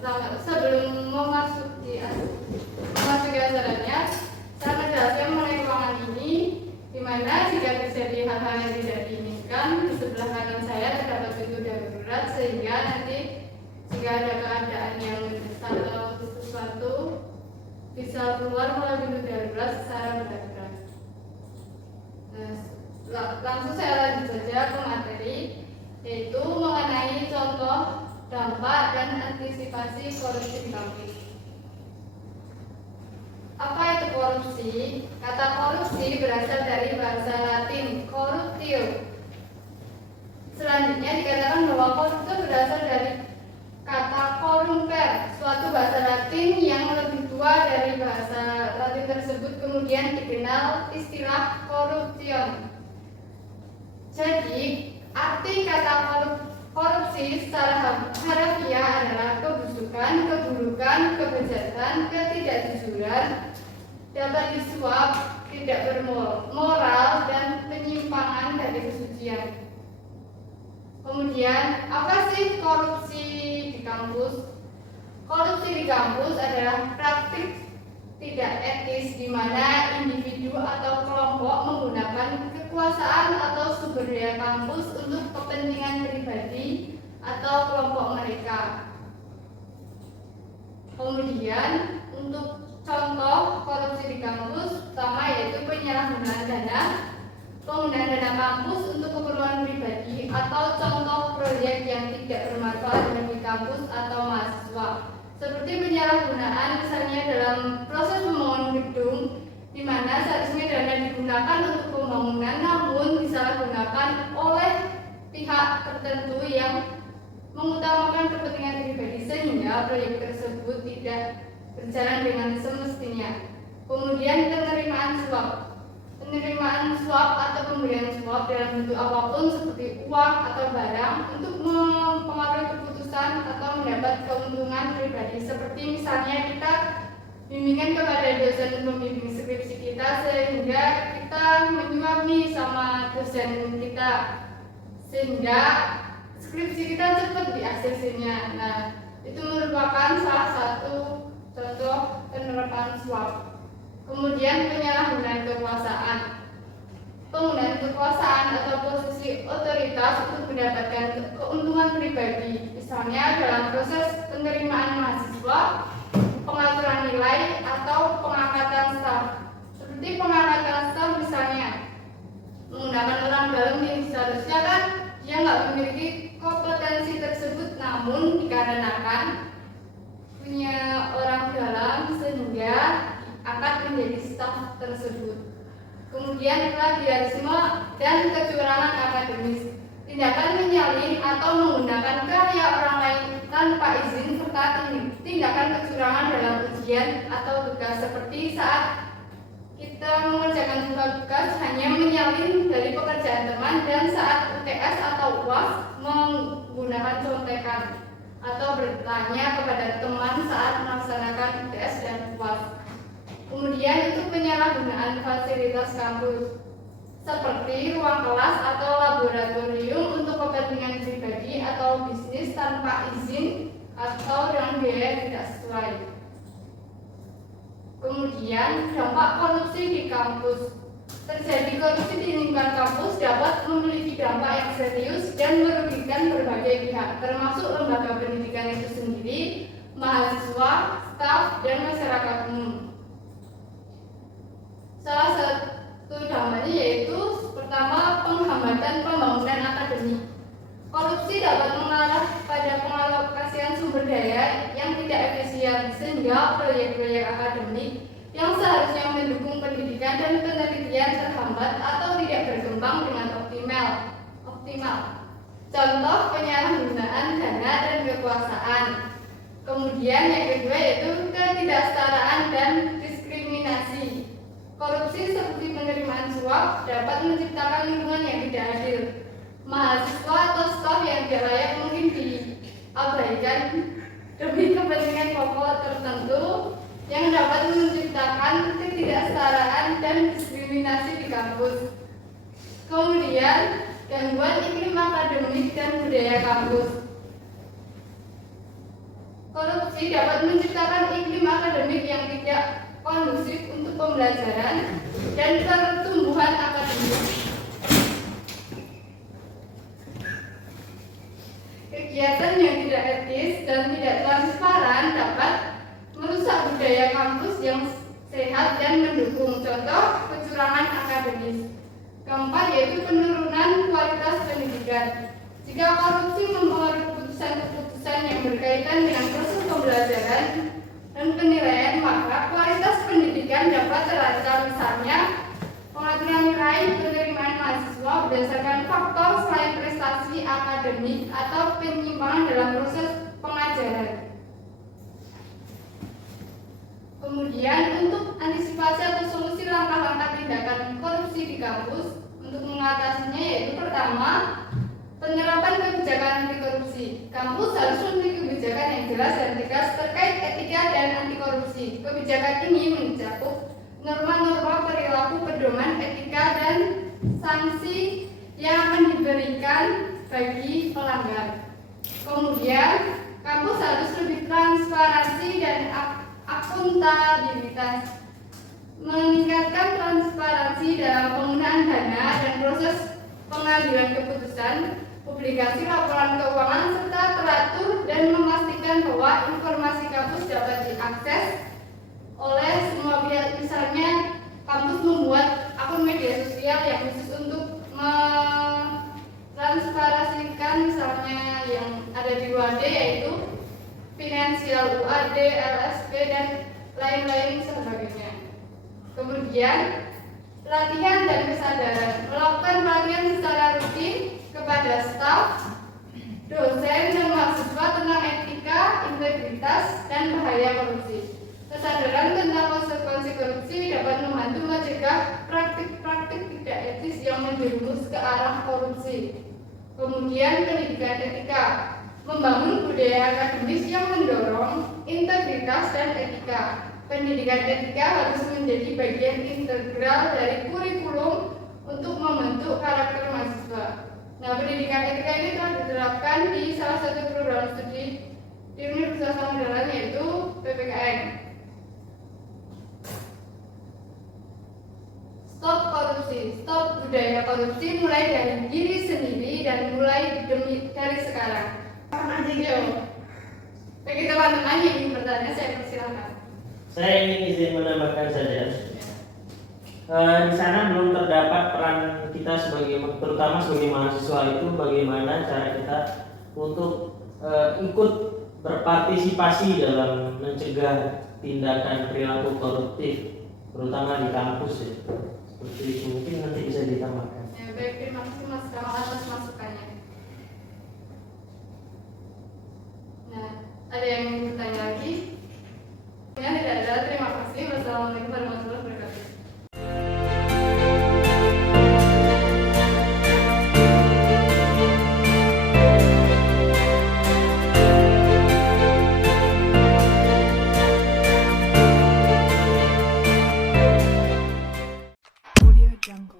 Sebelum memasuki acaranya, saya menjelaskan mengenai ruangan ini, di mana jika terjadi hal-hal yang tidak diinginkan, di sebelah kanan saya terdapat pintu darurat, sehingga nanti jika ada keadaan yang mendesak atau sesuatu bisa keluar melalui pintu darurat secara mendadak. Langsung saya lanjut saja ke materi, yaitu mengenai contoh dampak dan antisipasi korupsi di kampus. Apa itu korupsi? Kata korupsi berasal dari bahasa Latin corruptio. Selanjutnya dikatakan bahwa korupsi berasal dari kata corrumper, suatu bahasa Latin yang lebih tua dari bahasa Latin tersebut, kemudian dikenal istilah corruption. Jadi, arti kata korupsi secara harafiah adalah kebusukan, keburukan, kejahatan, ketidakjujuran, dapat disuap, tidak bermoral, dan penyimpangan dari kesucian. Kemudian, apa sih korupsi di kampus? Korupsi di kampus adalah praktik tidak etis di mana individu atau kelompok menggunakan kekuasaan atau sumber daya kampus untuk kepentingan pribadi atau kelompok mereka. Kemudian untuk contoh korupsi di kampus pertama yaitu penyalahgunaan dana, penggunaan dana kampus untuk keperluan pribadi atau contoh proyek yang tidak bermanfaat bagi kampus atau mahasiswa. Seperti penyalahgunaan misalnya dalam proses pembangunan gedung, di mana seharusnya dana digunakan untuk pembangunan namun disalahgunakan oleh pihak tertentu yang mengutamakan kepentingan pribadi sehingga proyek tersebut tidak berjalan dengan semestinya. Kemudian penerimaan suap atau pemberian suap dalam bentuk apapun seperti uang atau barang untuk mempengaruhi keputusan atau mendapat keuntungan pribadi, seperti misalnya kita bimbingan kepada dosen pembimbing skripsi kita sehingga kita menyuap nih sama dosen kita sehingga skripsi kita cepat diaksesinya. Nah, itu merupakan salah satu contoh penerapan suap. Kemudian penyalahgunaan kekuasaan. Penggunaan kekuasaan atau posisi otoritas untuk mendapatkan keuntungan pribadi, misalnya dalam proses penerimaan mahasiswa, pengaturan nilai, atau pengangkatan staf. Seperti pengangkatan staf misalnya, menggunakan orang dalam yang seharusnya kan dia nggak memiliki kompetensi tersebut, namun dikarenakan punya orang dalam sehingga akan menjadi staf tersebut. Kemudian plagiarisme dan kecurangan akademis, tindakan menyalin atau menggunakan karya orang lain tanpa izin serta tindakan kecurangan dalam ujian atau tugas, seperti saat kita mengerjakan tugas hanya menyalin dari pekerjaan teman dan saat UTS atau UAS menggunakan contekan atau bertanya kepada teman saat melaksanakan UTS dan UAS. Kemudian itu penyalahgunaan fasilitas kampus seperti ruang kelas atau laboratorium untuk kepentingan pribadi atau bisnis tanpa izin atau dengan biaya yang tidak sesuai. Kemudian dampak korupsi di kampus. Terjadi korupsi di lingkungan kampus dapat memiliki dampak yang serius dan merugikan berbagai pihak, termasuk lembaga pendidikan itu sendiri, mahasiswa, staf, dan masyarakat umum. Salah satu dampaknya yaitu pertama, penghambatan pembangunan akademik. Korupsi dapat mengarah pada pengalokasian sumber daya yang tidak efisien sehingga proyek-proyek akademik yang seharusnya mendukung pendidikan dan penelitian terhambat atau tidak berkembang dengan optimal. Contoh penyalahgunaan dana dan kekuasaan. Kemudian yang kedua yaitu ketidaksetaraan dan diskriminasi. Korupsi seperti penerimaan suap dapat menciptakan lingkungan yang tidak adil. Mahasiswa atau staf yang tidak layak mungkin diabaikan demi kepentingan pokok tertentu yang dapat menciptakan ketidaksetaraan dan diskriminasi di kampus. Kemudian gangguan iklim akademik dan budaya kampus. Korupsi dapat menciptakan iklim akademik yang tidak kondusif untuk pembelajaran dan pertumbuhan akademik. Kegiatan yang tidak etis dan tidak transparan dapat merusak budaya kampus yang sehat dan mendukung contoh kecurangan akademis. Keempat yaitu penurunan kualitas pendidikan. Jika korupsi mempengaruhi keputusan-keputusan yang berkaitan dengan proses pembelajaran dan penilaian, maka kualitas pendidikan dapat terancam, misalnya pengaturan nilai penerimaan mahasiswa berdasarkan faktor selain prestasi akademik atau penyimpangan dalam proses pengajaran. Kemudian untuk antisipasi atau solusi langkah-langkah tindakan korupsi di kampus untuk mengatasinya yaitu pertama, penerapan kebijakan anti korupsi. Kampus harus memiliki kebijakan yang jelas dan tegas terkait etika dan anti korupsi. Kebijakan ini mencakup norma-norma perilaku pedoman etika dan sanksi yang akan diberikan bagi pelanggar. Kemudian, kampus harus lebih transparansi dan akuntabilitas, meningkatkan transparansi dalam penggunaan dana dan proses pengambilan keputusan, publikasi laporan keuangan serta teratur dan memastikan bahwa informasi kampus dapat diakses oleh semua pihak. Misalnya, kampus membuat akun media sosial yang khusus untuk mentransparasikan misalnya yang ada di UAD yaitu finansial UAD, LSP dan lain-lain sebagainya. Kemudian pelatihan dan kesadaran, melakukan pelatihan secara rutin kepada staf, dosen dan mahasiswa tentang etika, integritas dan bahaya korupsi. Kesadaran tentang konsekuensi korupsi dapat membantu mencegah praktik-praktik tidak etis yang menjerumus ke arah korupsi. Kemudian pendidikan etika, membangun budaya akademis yang mendorong integritas dan etika. Pendidikan etika harus menjadi bagian integral dari kurikulum untuk membentuk karakter mahasiswa. Nah, pendidikan etika ini telah diterapkan di salah satu program studi di Universitas Andalan yaitu PPKN. Stop korupsi, stop budaya korupsi mulai dari diri sendiri dan mulai dari sekarang. Bagi teman-teman yang ingin bertanya, saya persilakan. Saya ingin izin menambahkan saja. Di sana belum terdapat peran kita terutama sebagai mahasiswa itu bagaimana cara kita untuk ikut berpartisipasi dalam mencegah tindakan perilaku koruptif, terutama di kampus ya. Seperti itu mungkin nanti bisa ditambahkan. Ya, baik, terima kasih Mas Kamal atas masukannya. Nah, ada yang ingin bertanya lagi? Ya, tidak ada. Terima kasih. Wassalamualaikum warahmatullahi wabarakatuh. Audio Jungle.